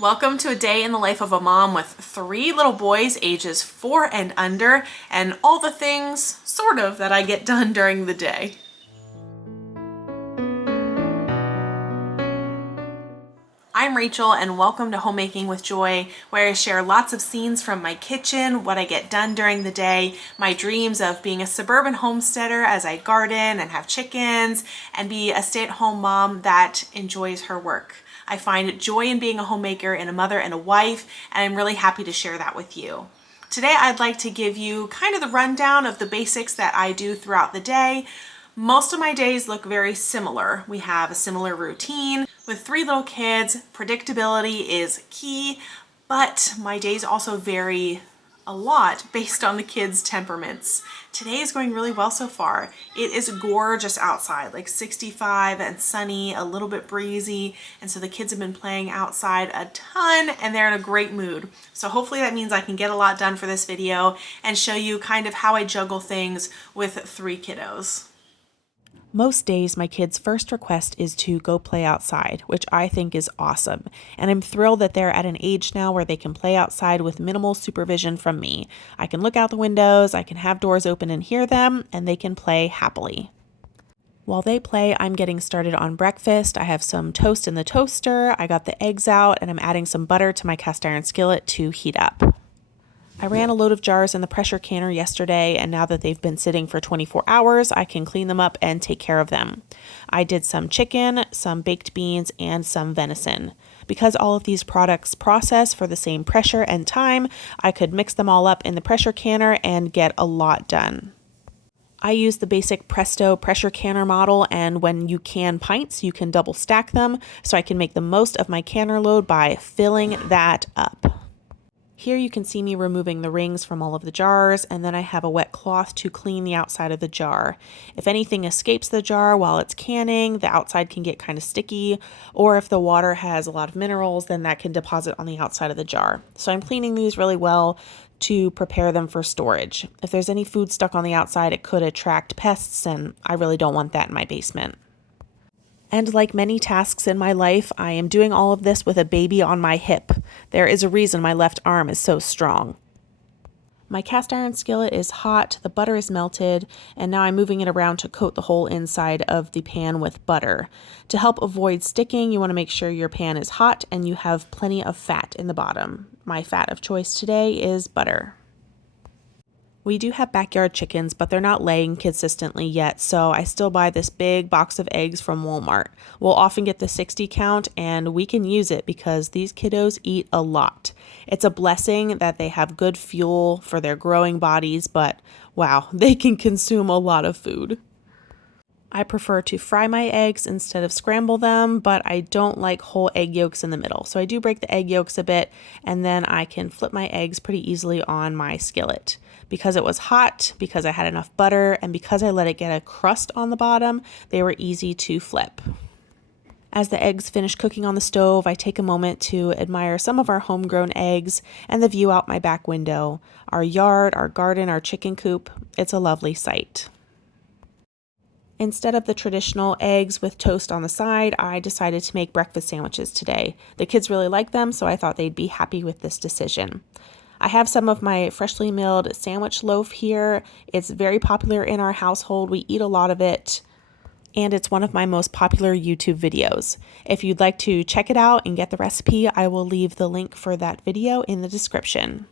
Welcome to a day in the life of a mom with 3 little boys ages 4 and under, and all the things, sort of, that I get done during the day. I'm Rachel and welcome to Homemaking with Joy, where I share lots of scenes from my kitchen, what I get done during the day, my dreams of being a suburban homesteader as I garden and have chickens, and be a stay-at-home mom that enjoys her work. I find joy in being a homemaker and a mother and a wife, and I'm really happy to share that with you. Today I'd like to give you kind of the rundown of the basics that I do throughout the day. Most of my days look very similar. We have a similar routine. With 3 little kids, predictability is key, but my days also vary a lot based on the kids' temperaments. Today is going really well so far. It is gorgeous outside, like 65 and sunny, a little bit breezy, and so the kids have been playing outside a ton and they're in a great mood. So hopefully that means I can get a lot done for this video and show you kind of how I juggle things with 3 kiddos. Most days, my kids' first request is to go play outside, which I think is awesome. And I'm thrilled that they're at an age now where they can play outside with minimal supervision from me. I can look out the windows, I can have doors open and hear them, and they can play happily. While they play, I'm getting started on breakfast. I have some toast in the toaster, I got the eggs out, and I'm adding some butter to my cast iron skillet to heat up. I ran a load of jars in the pressure canner yesterday, and now that they've been sitting for 24 hours, I can clean them up and take care of them. I did some chicken, some baked beans, and some venison. Because all of these products process for the same pressure and time, I could mix them all up in the pressure canner and get a lot done. I use the basic Presto pressure canner model, and when you can pints, you can double stack them, so I can make the most of my canner load by filling that up. Here you can see me removing the rings from all of the jars, and then I have a wet cloth to clean the outside of the jar. If anything escapes the jar while it's canning, the outside can get kind of sticky, or if the water has a lot of minerals, then that can deposit on the outside of the jar. So I'm cleaning these really well to prepare them for storage. If there's any food stuck on the outside, it could attract pests, and I really don't want that in my basement. And like many tasks in my life, I am doing all of this with a baby on my hip. There is a reason my left arm is so strong. My cast iron skillet is hot, the butter is melted, and now I'm moving it around to coat the whole inside of the pan with butter. To help avoid sticking, you want to make sure your pan is hot and you have plenty of fat in the bottom. My fat of choice today is butter. We do have backyard chickens, but they're not laying consistently yet, so I still buy this big box of eggs from Walmart. We'll often get the 60 count, and we can use it because these kiddos eat a lot. It's a blessing that they have good fuel for their growing bodies, but wow, they can consume a lot of food. I prefer to fry my eggs instead of scramble them, but I don't like whole egg yolks in the middle. So I do break the egg yolks a bit, and then I can flip my eggs pretty easily on my skillet. Because it was hot, because I had enough butter, and because I let it get a crust on the bottom, they were easy to flip. As the eggs finish cooking on the stove, I take a moment to admire some of our homegrown eggs and the view out my back window, our yard, our garden, our chicken coop. It's a lovely sight. Instead of the traditional eggs with toast on the side, I decided to make breakfast sandwiches today. The kids really like them, so I thought they'd be happy with this decision. I have some of my freshly milled sandwich loaf here. It's very popular in our household. We eat a lot of it, and it's one of my most popular YouTube videos. If you'd like to check it out and get the recipe, I will leave the link for that video in the description.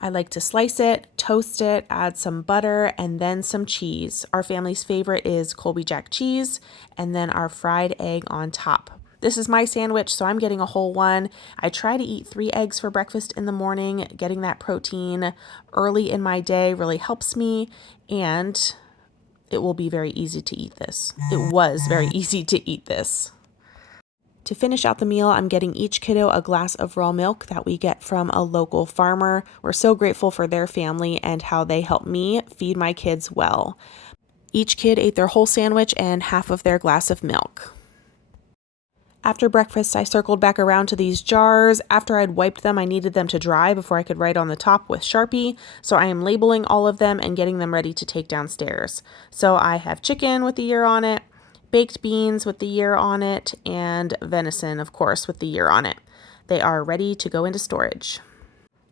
I like to slice it, toast it, add some butter, and then some cheese. Our family's favorite is Colby Jack cheese, and then our fried egg on top. This is my sandwich, so I'm getting a whole one. I try to eat 3 eggs for breakfast in the morning. Getting that protein early in my day really helps me, and it will be very easy to eat this. It was very easy to eat this. To finish out the meal, I'm getting each kiddo a glass of raw milk that we get from a local farmer. We're so grateful for their family and how they help me feed my kids well. Each kid ate their whole sandwich and half of their glass of milk. After breakfast, I circled back around to these jars. After I'd wiped them, I needed them to dry before I could write on the top with Sharpie. So I am labeling all of them and getting them ready to take downstairs. So I have chicken with the year on it, baked beans with the year on it, and venison, of course, with the year on it. they are ready to go into storage.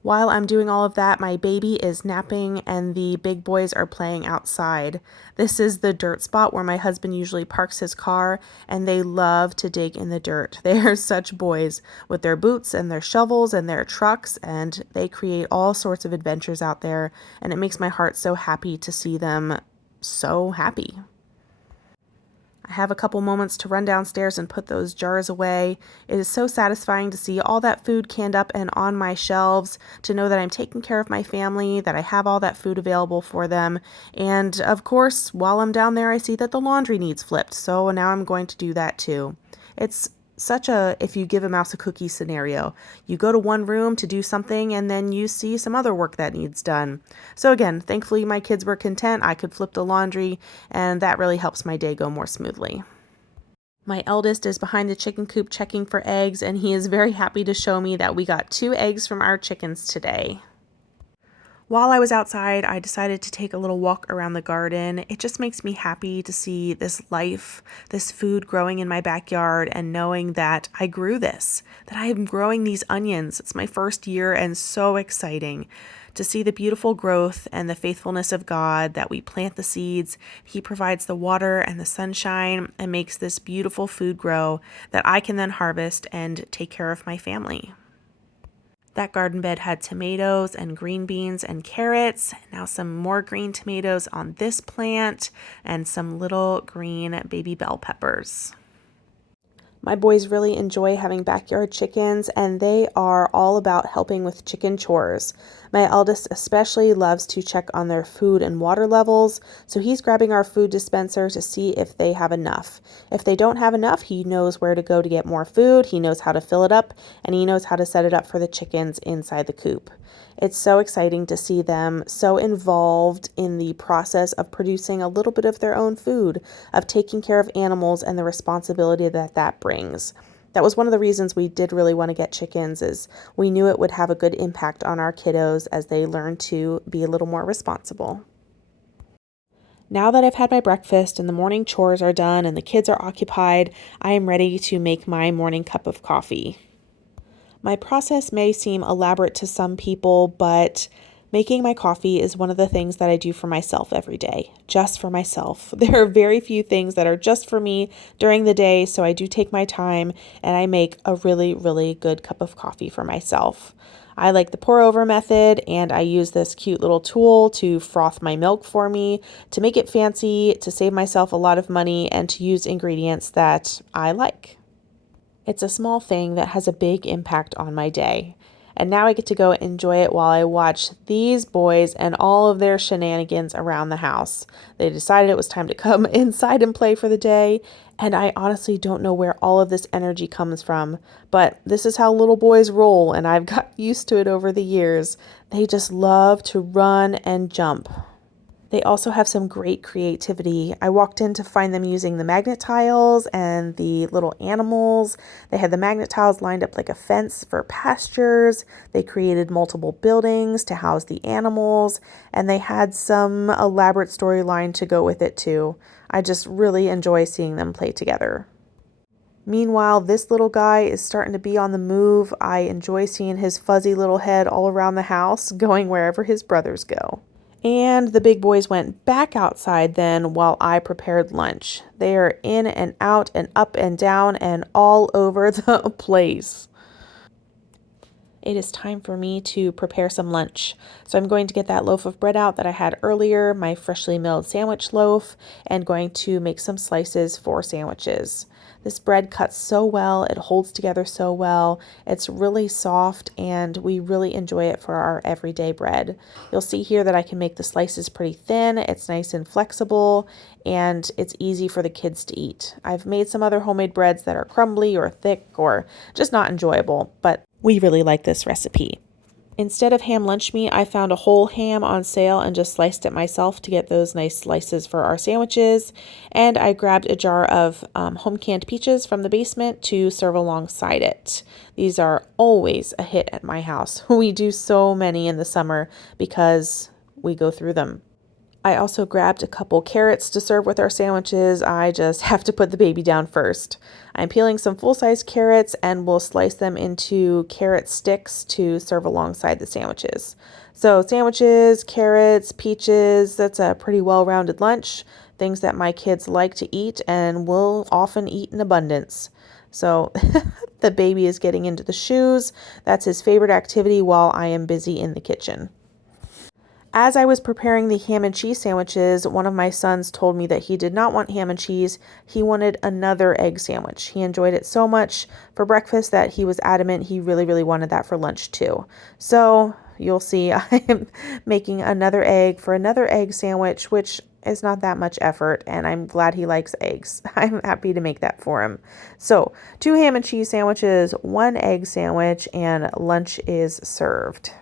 While I'm doing all of that, my baby is napping and the big boys are playing outside. This is the dirt spot where my husband usually parks his car, and they love to dig in the dirt. They are such boys with their boots and their shovels and their trucks, and they create all sorts of adventures out there, and it makes my heart so happy to see them so happy. I have a couple moments to run downstairs and put those jars away. It is so satisfying to see all that food canned up and on my shelves, to know that I'm taking care of my family, that I have all that food available for them. And of course, while I'm down there, I see that the laundry needs flipped. So now I'm going to do that too. It's such a if you give a mouse a cookie scenario. You go to one room to do something and then you see some other work that needs done. So again, thankfully my kids were content. I could flip the laundry, and that really helps my day go more smoothly. My eldest is behind the chicken coop checking for eggs, and he is very happy to show me that we got 2 eggs from our chickens today. While I was outside, I decided to take a little walk around the garden. It just makes me happy to see this life, this food growing in my backyard, and knowing that I grew this, that I am growing these onions. It's my first year and so exciting to see the beautiful growth and the faithfulness of God, that we plant the seeds. He provides the water and the sunshine and makes this beautiful food grow that I can then harvest and take care of my family. That garden bed had tomatoes and green beans and carrots. Now some more green tomatoes on this plant and some little green baby bell peppers. My boys really enjoy having backyard chickens, and they are all about helping with chicken chores. My eldest especially loves to check on their food and water levels, so he's grabbing our food dispenser to see if they have enough. If they don't have enough, he knows where to go to get more food, he knows how to fill it up, and he knows how to set it up for the chickens inside the coop. It's so exciting to see them so involved in the process of producing a little bit of their own food, of taking care of animals, and the responsibility that that brings. That was one of the reasons we did really want to get chickens, is we knew it would have a good impact on our kiddos as they learn to be a little more responsible. Now that I've had my breakfast and the morning chores are done and the kids are occupied, I am ready to make my morning cup of coffee. My process may seem elaborate to some people, but making my coffee is one of the things that I do for myself every day, just for myself. There are very few things that are just for me during the day, so I do take my time and I make a really, really good cup of coffee for myself. I like the pour over method, and I use this cute little tool to froth my milk for me, to make it fancy, to save myself a lot of money, and to use ingredients that I like. It's a small thing that has a big impact on my day. And now I get to go enjoy it while I watch these boys and all of their shenanigans around the house. They decided it was time to come inside and play for the day, and I honestly don't know where all of this energy comes from, but this is how little boys roll, and I've got used to it over the years. They just love to run and jump. They also have some great creativity. I walked in to find them using the magnet tiles and the little animals. They had the magnet tiles lined up like a fence for pastures. They created multiple buildings to house the animals, and they had some elaborate storyline to go with it too. I just really enjoy seeing them play together. Meanwhile, this little guy is starting to be on the move. I enjoy seeing his fuzzy little head all around the house, going wherever his brothers go. And the big boys went back outside then while I prepared lunch. They are in and out and up and down and all over the place. It is time for me to prepare some lunch. So I'm going to get that loaf of bread out that I had earlier, my freshly milled sandwich loaf, and going to make some slices for sandwiches. This bread cuts so well, it holds together so well, it's really soft, and we really enjoy it for our everyday bread. You'll see here that I can make the slices pretty thin, it's nice and flexible, and it's easy for the kids to eat. I've made some other homemade breads that are crumbly or thick or just not enjoyable, but we really like this recipe. Instead of ham lunch meat, I found a whole ham on sale and just sliced it myself to get those nice slices for our sandwiches. And I grabbed a jar of home canned peaches from the basement to serve alongside it. These are always a hit at my house. We do so many in the summer because we go through them. I also grabbed a couple carrots to serve with our sandwiches. I just have to put the baby down first. I'm peeling some full-size carrots and we'll slice them into carrot sticks to serve alongside the sandwiches. So sandwiches, carrots, peaches, that's a pretty well-rounded lunch. Things that my kids like to eat and will often eat in abundance. So the baby is getting into the shoes. That's his favorite activity while I am busy in the kitchen. As I was preparing the ham and cheese sandwiches, one of my sons told me that he did not want ham and cheese. He wanted another egg sandwich. He enjoyed it so much for breakfast that he was adamant he really wanted that for lunch too. So you'll see I am making another egg for another egg sandwich, which is not that much effort, and I'm glad he likes eggs. I'm happy to make that for him. So 2 ham and cheese sandwiches, 1 egg sandwich, and lunch is served.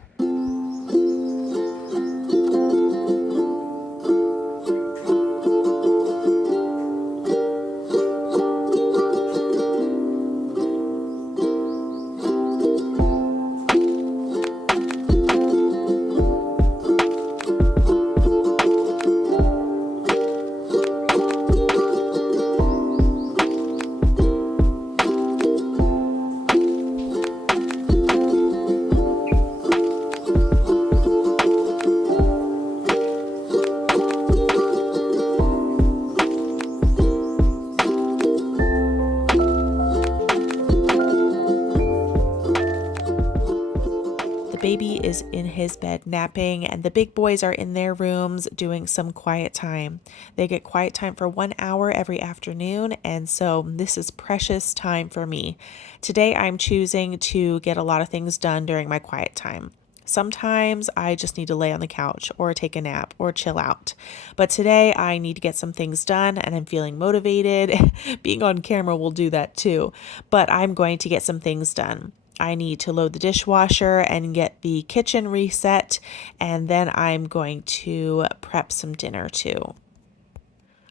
Baby is in his bed napping and the big boys are in their rooms doing some quiet time. They get quiet time for 1 hour every afternoon, and so this is precious time for me. Today I'm choosing to get a lot of things done during my quiet time. Sometimes I just need to lay on the couch or take a nap or chill out. But today I need to get some things done and I'm feeling motivated. Being on camera will do that too, but I'm going to get some things done. I need to load the dishwasher and get the kitchen reset, and then I'm going to prep some dinner too.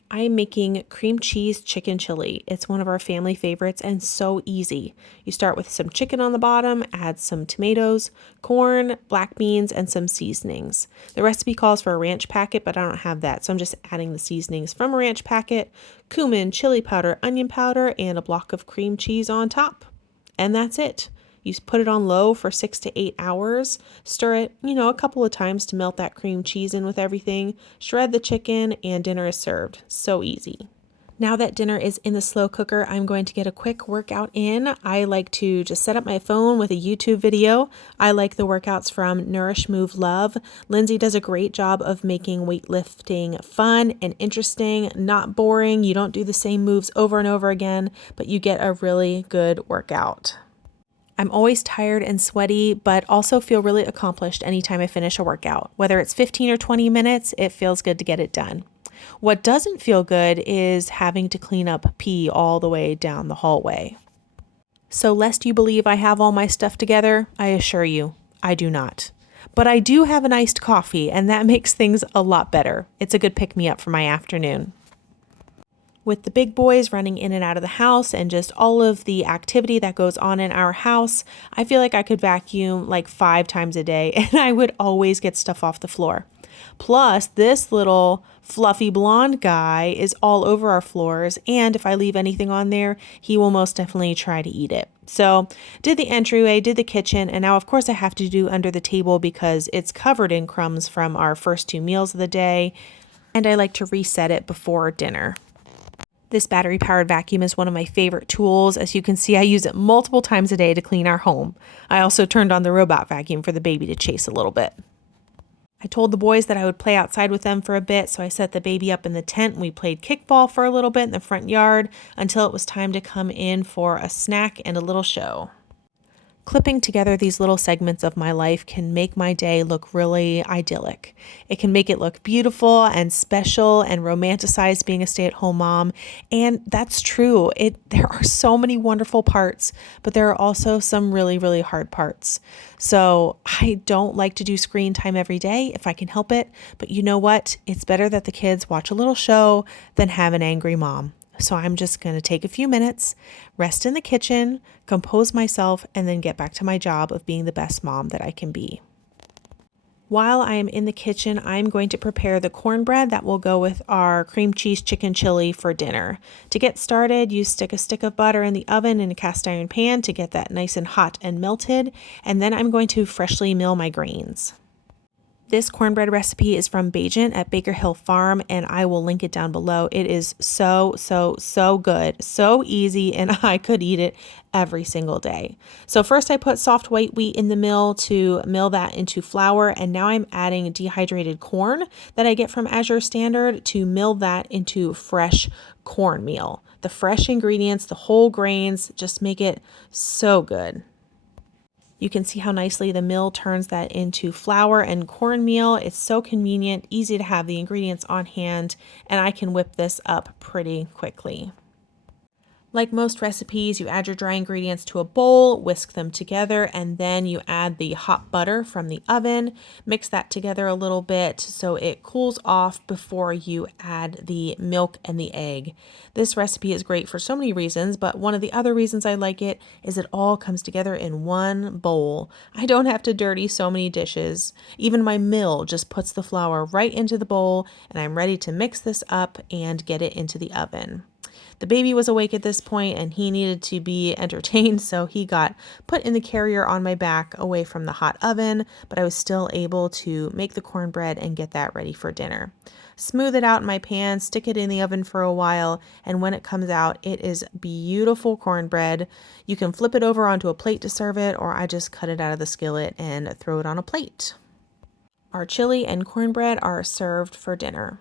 I am making cream cheese chicken chili. It's one of our family favorites and so easy. You start with some chicken on the bottom, add some tomatoes, corn, black beans, and some seasonings. The recipe calls for a ranch packet, but I don't have that, so I'm just adding the seasonings from a ranch packet, cumin, chili powder, onion powder, and a block of cream cheese on top. And that's it. You put it on low for 6 to 8 hours, stir it, a couple of times to melt that cream cheese in with everything, shred the chicken, and dinner is served. So easy. Now that dinner is in the slow cooker, I'm going to get a quick workout in. I like to just set up my phone with a YouTube video. I like the workouts from Nourish Move Love. Lindsay does a great job of making weightlifting fun and interesting, not boring. You don't do the same moves over and over again, but you get a really good workout. I'm always tired and sweaty, but also feel really accomplished anytime I finish a workout. Whether it's 15 or 20 minutes, it feels good to get it done. What doesn't feel good is having to clean up pee all the way down the hallway. So lest you believe I have all my stuff together, I assure you, I do not. But I do have an iced coffee, and that makes things a lot better. It's a good pick-me-up for my afternoon. With the big boys running in and out of the house and just all of the activity that goes on in our house, I feel like I could vacuum like 5 times a day and I would always get stuff off the floor. Plus, this little fluffy blonde guy is all over our floors, and if I leave anything on there, he will most definitely try to eat it. So, did the entryway, did the kitchen, and now of course I have to do under the table because it's covered in crumbs from our first 2 meals of the day, and I like to reset it before dinner. This battery-powered vacuum is one of my favorite tools. As you can see, I use it multiple times a day to clean our home. I also turned on the robot vacuum for the baby to chase a little bit. I told the boys that I would play outside with them for a bit, so I set the baby up in the tent and we played kickball for a little bit in the front yard until it was time to come in for a snack and a little show. Clipping together these little segments of my life can make my day look really idyllic. It can make it look beautiful and special and romanticized being a stay-at-home mom. And that's true. There are so many wonderful parts, but there are also some really, really hard parts. So I don't like to do screen time every day if I can help it. But you know what? It's better that the kids watch a little show than have an angry mom. So I'm just going to take a few minutes, rest in the kitchen, compose myself, and then get back to my job of being the best mom that I can be. While I am in the kitchen, I'm going to prepare the cornbread that will go with our cream cheese chicken chili for dinner. To get started, you stick a stick of butter in the oven in a cast iron pan to get that nice and hot and melted, and then I'm going to freshly mill my grains. This cornbread recipe is from Bajent at Baker Hill Farm, and I will link it down below. It is so good, so easy, and I could eat it every single day. So first I put soft white wheat in the mill to mill that into flour, and now I'm adding dehydrated corn that I get from Azure Standard to mill that into fresh cornmeal. The fresh ingredients, the whole grains, just make it so good. You can see how nicely the mill turns that into flour and cornmeal. It's so convenient, easy to have the ingredients on hand, and I can whip this up pretty quickly. Like most recipes, you add your dry ingredients to a bowl, whisk them together, and then you add the hot butter from the oven. Mix that together a little bit so it cools off before you add the milk and the egg. This recipe is great for so many reasons, but one of the other reasons I like it is it all comes together in one bowl. I don't have to dirty so many dishes. Even my mill just puts the flour right into the bowl, and I'm ready to mix this up and get it into the oven. The baby was awake at this point and he needed to be entertained, so he got put in the carrier on my back away from the hot oven, but I was still able to make the cornbread and get that ready for dinner. Smooth it out in my pan, stick it in the oven for a while, and when it comes out, it is beautiful cornbread. You can flip it over onto a plate to serve it, or I just cut it out of the skillet and throw it on a plate. Our chili and cornbread are served for dinner.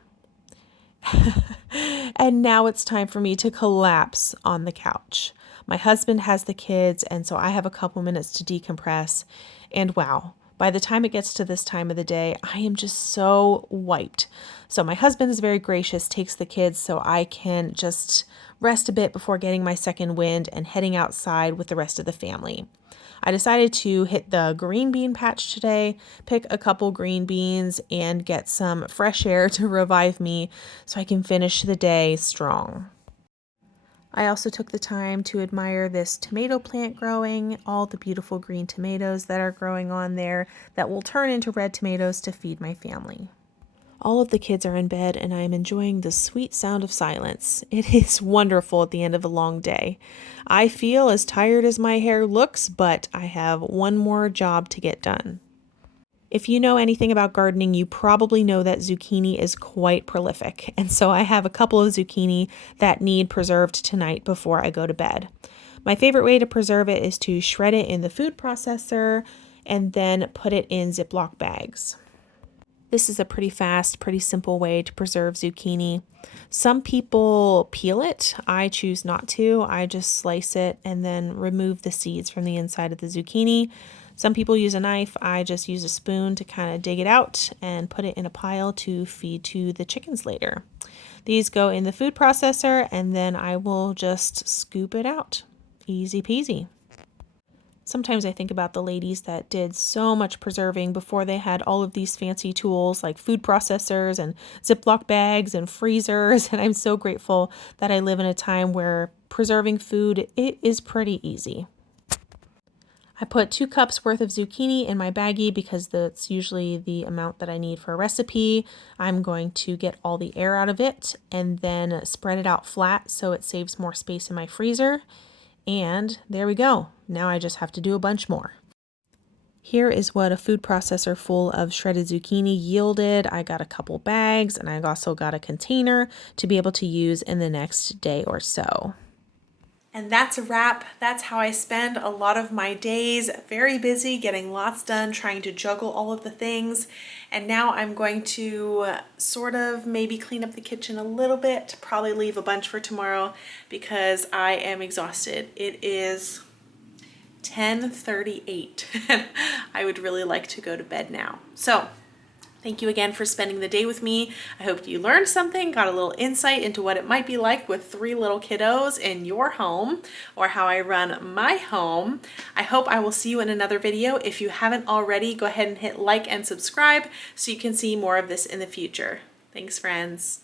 And now it's time for me to collapse on the couch. My husband has the kids, and so I have a couple minutes to decompress. And wow, by the time it gets to this time of the day, I am just so wiped. So my husband is very gracious, takes the kids so I can just rest a bit before getting my second wind and heading outside with the rest of the family. I decided to hit the green bean patch today, pick a couple green beans, and get some fresh air to revive me so I can finish the day strong. I also took the time to admire this tomato plant growing, all the beautiful green tomatoes that are growing on there that will turn into red tomatoes to feed my family. All of the kids are in bed and I am enjoying the sweet sound of silence. It is wonderful at the end of a long day. I feel as tired as my hair looks, but I have one more job to get done. If you know anything about gardening, you probably know that zucchini is quite prolific, and so I have a couple of zucchini that need preserved tonight before I go to bed. My favorite way to preserve it is to shred it in the food processor and then put it in Ziploc bags. This is a pretty fast, pretty simple way to preserve zucchini. Some people peel it. I choose not to. I just slice it and then remove the seeds from the inside of the zucchini. Some people use a knife. I just use a spoon to kind of dig it out and put it in a pile to feed to the chickens later. These go in the food processor and then I will just scoop it out. Easy peasy. Sometimes I think about the ladies that did so much preserving before they had all of these fancy tools like food processors and Ziploc bags and freezers, and I'm so grateful that I live in a time where preserving food, it is pretty easy. I put 2 cups worth of zucchini in my baggie because that's usually the amount that I need for a recipe. I'm going to get all the air out of it and then spread it out flat so it saves more space in my freezer. And there we go. Now I just have to do a bunch more. Here is what a food processor full of shredded zucchini yielded. I got a couple bags and I also got a container to be able to use in the next day or so. And that's a wrap. That's how I spend a lot of my days, very busy, getting lots done, trying to juggle all of the things. And now I'm going to sort of maybe clean up the kitchen a little bit, probably leave a bunch for tomorrow because I am exhausted. It is 10:38. I would really like to go to bed now. So thank you again for spending the day with me. I hope you learned something, got a little insight into what it might be like with 3 little kiddos in your home or how I run my home. I hope I will see you in another video. If you haven't already, go ahead and hit like and subscribe so you can see more of this in the future. Thanks, friends.